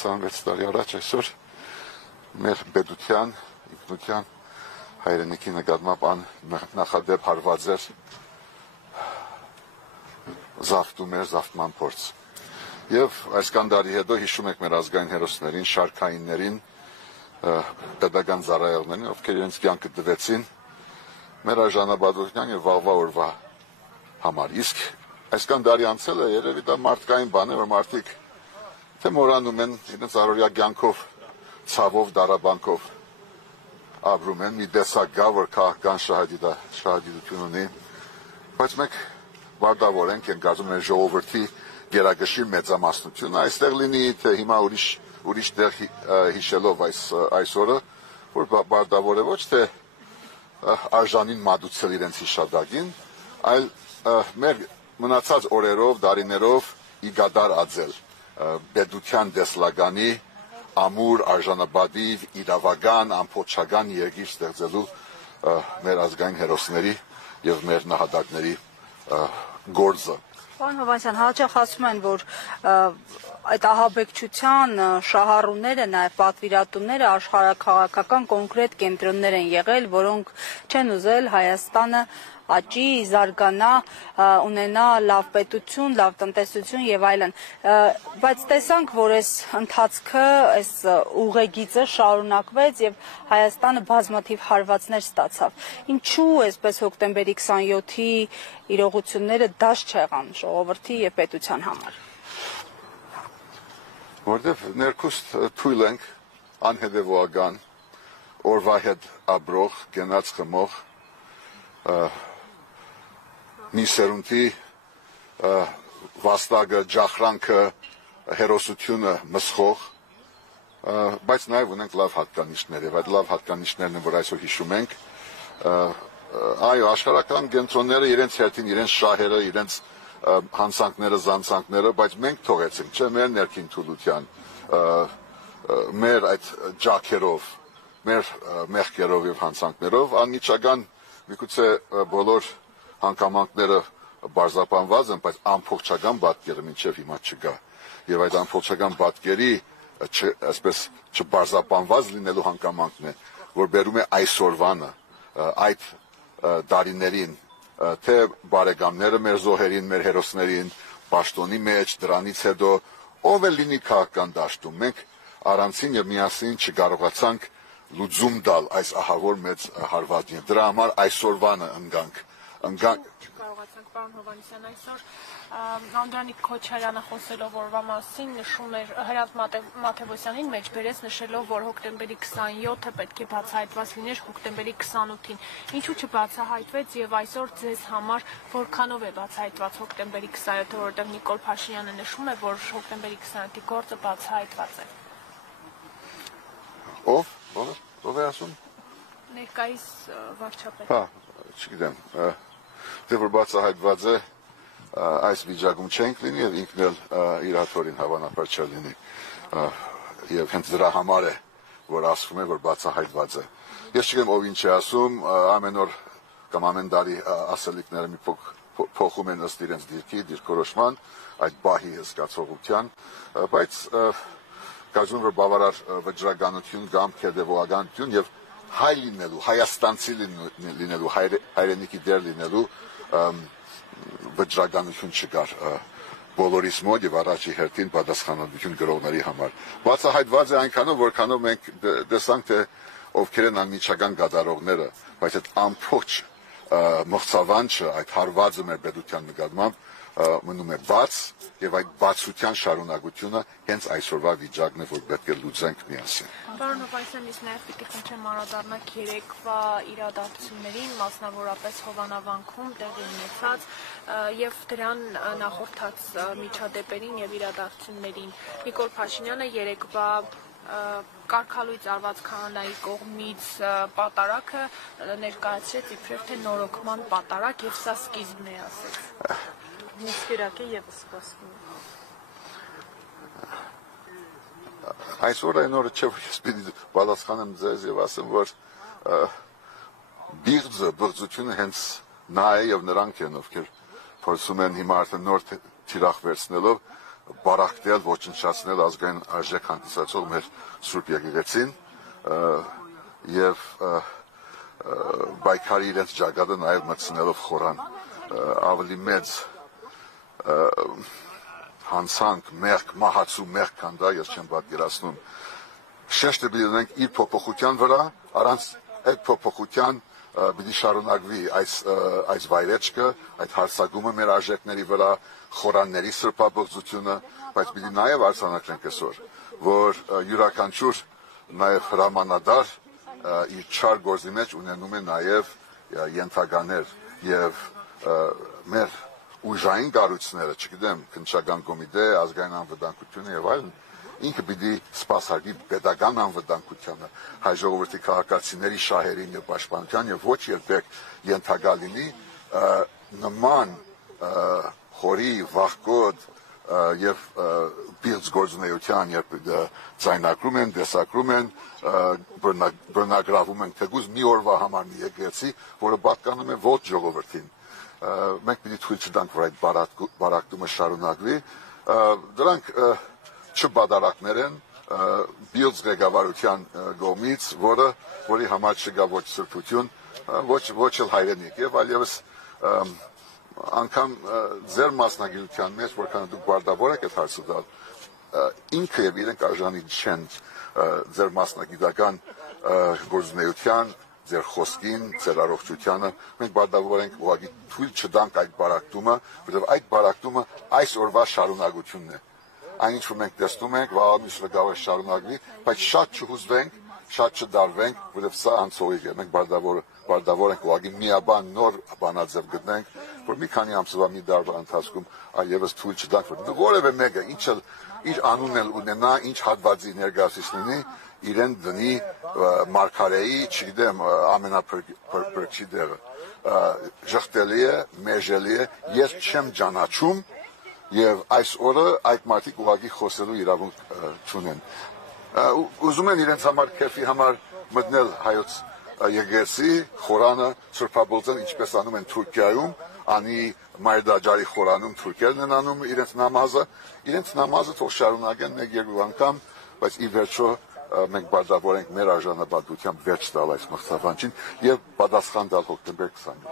26 տարի առաջ այսօր մեր պետության, ինքնության հայրենիքի նկատմամբ նախադեպ հարված էր զավթում էր զավթման փորձ։ Եվ այս կանդարի հետո հիշում եք մեր ազգային հերոսներին, շարքայիններին, պետական ծառայողներին, ովքեր իրենց կյանքը տվեցին մեր արժանապատվության եւ վաղվա օրվա համար։ Իսկ այս կանդարի անցել է երևի դա մարդկային բան է, որ մարդիկ թե մոռանում են իրենց առօրյա կյանքով, ցավով, դարաբանքով ապրում են, մի տեսակ գա, որ քաղաքական շահադիտություն ունի, բայց մենք վարտավոր ենք, կարծում եմ ժողովրդի գերակշիռ մեծամասնությունը այստեղ լինի, թե հիմա ուրիշ տեղ հիշելով այս օրը, որ վարտավոր է ոչ թե արժանին մատուցել իրենց հիշադակին, այլ մեր մնացած օրերով, դարիներով իգադար ածել պետության տեսլականի ամուր, արժանապատիվ, իրավական, ամփոփչական երկիր ստեղծելու մեր ազգային հերոսների եւ մեր նահատակների գործը։ Պարոն Հովհաննիսյան, հաճախ ասում են, որ այդ ահաբեկչության շահառուները, նաև պատվիրատուները աշխարհաքաղաքական կոնկրետ կենտրոններ են եղել, որոնք չեն ուզել Հայաստանը աճի, զարգանա, ունենա լավ պետություն, լավ տնտեսություն եւ այլն։ Բայց տեսանք, որ այս ընթացքը, այս ուղեգիծը շարունակվեց եւ Հայաստանը բազմաթիվ հարվածներ ստացավ։ Ինչու այսպես հոկտեմբերի 27-ի իրողությունները դաշ չեղան ժողովրդի եւ պետության համար։ Որտեւ ներքուստ թույլ ենք անհետեւողական օրվա հետ ապրող, գնաց խմող մի սերունդի վաստակը, ջախրանքը, հերոսությունը մսխող, բայց նաև ունենք լավ հատկանիշներ եւ այդ լավ հատկանիշներն են, որ այսօր հիշում ենք, այո, աշխարհական կենտրոնները իրենց հերթին, իրենց շահերը, իրենց հանցանքները, զանցանքները, բայց մենք թողեցինք, չէ, մեր ներքին թուլության, մեր այդ ջաքերով, մեր մեղքերով եւ հանցանքներով անմիջական միգուցե բոլոր հանգամանքները բարձրապանված են, բայց ամբողջական պատկերը մինչև հիմա չկա։ Եվ այդ ամբողջական պատկերի այսպես չբարձրապանված լինելու հանգամանքն է, որ բերում է այսօրվանը, այդ դարիներին, թե բարեկամները մեր զոհերին, մեր հերոսներին, պաշտոնի մեջ, դրանից հետո ով է լինի քաղաքական դաշտում։ Մենք առանցին եւ միասին չկարողացանք լուծում տալ այս ահավոր մեծ հարվածին։ Դրա համար այսօրվանը ընկանք Չկարողացանք, պարոն Հովհաննիսյան, այսօր Անդրանիկ Քոչարյանը խոսելով օրվա մասին նշում էր Հրանտ Մաթևոսյանին մեջ բերեց նշելով, որ հոկտեմբերի 27-ը պետք է բացահայտված լիներ հոկտեմբերի 28-ին։ Ինչու չբացահայտվեց եւ այսօր ձեզ համար որքանով է բացահայտված հոկտեմբերի 27-ը, որովհետեւ Նիկոլ Փաշինյանը նշում է, որ հոկտեմբերի 27-ի գործը բացահայտված է։ Ով է ասում։ Ներկայիս վարչապետ։ Հա, չգիտեմ, թե որ բացահայտված է, այս վիճակում չենք լինի եւ ինքն էլ իր հաթորին հավանաբար չլինի եւ հենց դրա համար է որ ասվում է որ բացահայտված է։ Ես չգիտեմ ով ինչ է ասում, ամեն օր կամ ամեն տարի ասելիքները մի փոխում են ըստ իրենց դիրքորոշման, այդ բահի զգացողության, բայց կարծում եմ որ բավարար վճռականություն կամ հետևողականություն եւ հայ լինելու, հայաստանցի լինելու, հայրենիքի դեր լինելու վճռականություն չկար բոլորիս մոտ եւ առաջի հերթին պատասխանատվություն գրողների համար։ Բացահայտված է այնքանով, որքանով մենք տեսանք, թե ովքեր են անմիջական կատարողները, բայց այդ ամբողջ մղձավանջը, այդ հարվածը մեր պետության նկատմամբ մնում է բաց եւ այդ բացության շարունակությունը հենց այսօրվա վիճակն է, որ պետք է լուծենք միասին։ Պարոն Հովհաննիսյան, իսկ նաև պիտի խնդրեմ անդրադառնալ երեկվա իրադարձություններին, մասնավորապես Հովանավանքում տեղի ունեցած եւ դրան նախորդած միջադեպերին եւ իրադարձություններին։ Նիկոլ Փաշինյանը երեկվա կարգալույծ արված քահանայի կողմից պատարակը ներկայացրեց իբրև թե նորոգման պատարակ եւ սա սկիզբն է ասեց։ Նիստերակը եւս սպասվում։ Այսօր այն օրը չէ, որ ես պիտի պատասխանեմ ձեզ եւ ասեմ, որ բղձությունը հենց նա է եւ նրանք են, ովքեր փորձում են հիմա արդեն նոր թիրախ վերցնելով բարակտել, ոչնչացնել ազգային արժեք հանդիսացող մեր Սուրբ Եկեղեցին եւ բայկարի իրենց ճակատը նաեւ մտցնելով խորան ավելի մեծ հանցանք, մեղք, մահացու մեղք կան դա, ես չեմ պատկերացնում։ Շեշտը պիտի դնենք իր փոփոխության վրա, առանց այդ փոփոխության պիտի շարունակվի այս վայրեջքը, այդ հարցակումը մեր արժեքների վրա, խորանների սրբաբողջությունը, բայց պիտի նաև արձանագրենք այսօր, որ յուրաքանչյուր նաև հրամանատար իր չար գործի մեջ ունենում է նաև ենթականեր եւ մեր ուժային կառույցները, չգիտեմ, քննչական կոմիտե, ազգային անվտանգությունը եւ այլն, ինքը պիտի սպասարկի պետական անվտանգությանը, հայ ժողովրդի քաղաքացիների շահերին եւ պաշտպանության եւ ոչ երբեք ենթակա լինի նման խորի վախկոտ եւ բիլձ գործունեության, երբ ձայնակրում են, դեսակրում են, բռնագրավում են թեկուզ մի օրվա համար մի եկեղեցի, որը պատկանում է ոչ ժողովրդին։ Մենք պիտի թույլ չտանք, որ այդ բարակտումը շարունակվի։ Դրանք չբադարակներ են բիլձ ղեկավարության կողմից, որի համար չկա ոչ սրբություն, ոչ էլ հայրենիք եւ այլևս անգամ ձեր մասնագիտության մեջ, որքան դուք բարդավոր եք այդ հարցը տալ, ինքը եւ իրենք արժանի չեն ձեր մասնագիտական գործունեության, ձեր խոսքին, ձեր առողջությանը, մենք բարդավոր ենք ուղղակի թույլ չտանք այդ բարակտումը, որովհետեւ այդ բարակտումը այս օրվա շարունակությունն է։ Այն ինչ որ մենք տեսնում ենք, վաղամիս լգավ շարունակվի, բայց շատ չհուզվենք, շատ չդարվենք, որովհետեւ սա անցողիկ է։ Մենք բարդավոր ենք ուղղակի միաբան նոր բանաձև գտնենք, որ մի քանի ամսվա մի դարվա ընթացքում այլևս թույլ չտանք, որ որևէ մեկը ինչ էլ իր անունն էլ ունենա, ինչ հատվածի ներկայացուցիչ լինի, իրեն դնի մարգարեի, չգիտեմ, ամենափրկչի դերը։ Ժխտելի է, մեժելի է, ես չեմ ճանաչում եւ այս օրը այդ մարդիկ ուղղակի խոսելու իրավունք չունեն։ Ուզում են իրենց համար քեֆի համար մտնել հայոց եկեղեցի, խորանը սրբաբողջել, ինչպես անում են Թուրքիայում, անի Մայրդաջարի խորանում թուրքերն են անում իրենց նամազը թող շարունակեն մեկ-երկու անգամ, բայց ի վերջո մենք բարդավոր ենք մեր արժանապատվությամբ վերջ տալ այս մղձավանջին եւ պատասխան տալ հոկտեմբեր 20-ին։